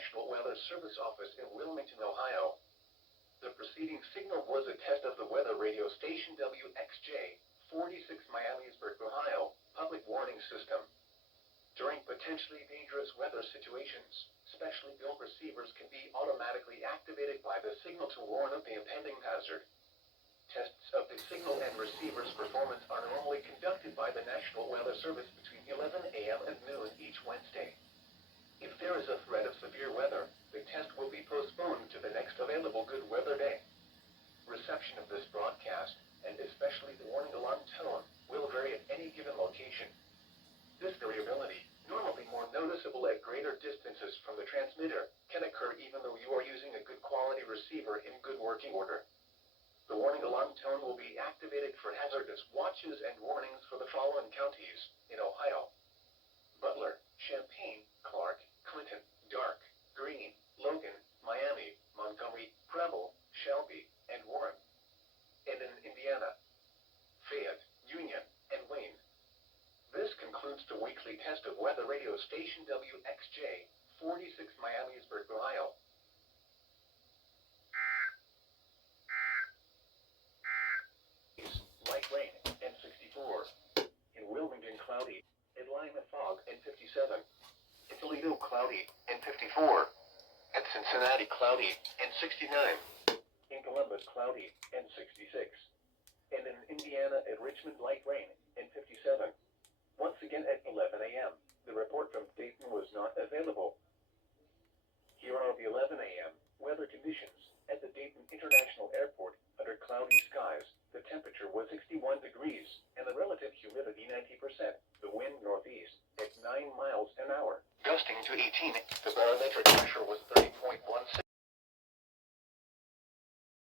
National Weather Service office in Wilmington, Ohio. The preceding signal was a test of the weather radio station WXJ 46 Miamisburg, Ohio, public warning system. During potentially dangerous weather situations, specially built receivers can be automatically activated by the signal to warn of the impending hazard. Tests of the signal and receiver's performance are normally conducted by the National Weather Service between 11 a.m. and noon each Wednesday. If there is a threat of severe weather, the test will be postponed to the next available good weather day. Reception of this broadcast, and especially the warning alarm tone, will vary at any given location. This variability, normally more noticeable at greater distances from the transmitter, can occur even though you are using a good quality receiver in good working order. The warning alarm tone will be activated for hazardous watches and warnings for the following counties in Ohio: Butler, Champaign, Clark, Clinton, Dark, Greene, Logan, Miami, Montgomery, Preble, Shelby, and Warren. And in Indiana, Fayette, Union, and Wayne. This concludes the weekly test of weather radio station WXJ 46 Miamisburg, Ohio. Light rain and 64. In Wilmington, cloudy. In Lima, fog and 57. In Toledo, cloudy and 54. At Cincinnati, cloudy and 69. In Columbus, cloudy and 66. And in Indiana, at Richmond, light rain and 57. Once again at 11 a.m., the report from Dayton was not available. Here are the 11 a.m. weather conditions at the Dayton International Airport. Under cloudy skies, the temperature was 61 degrees and the relative humidity 90%. The wind northeast at 9 miles an hour. Gusting to 18. The barometric pressure was 30.16.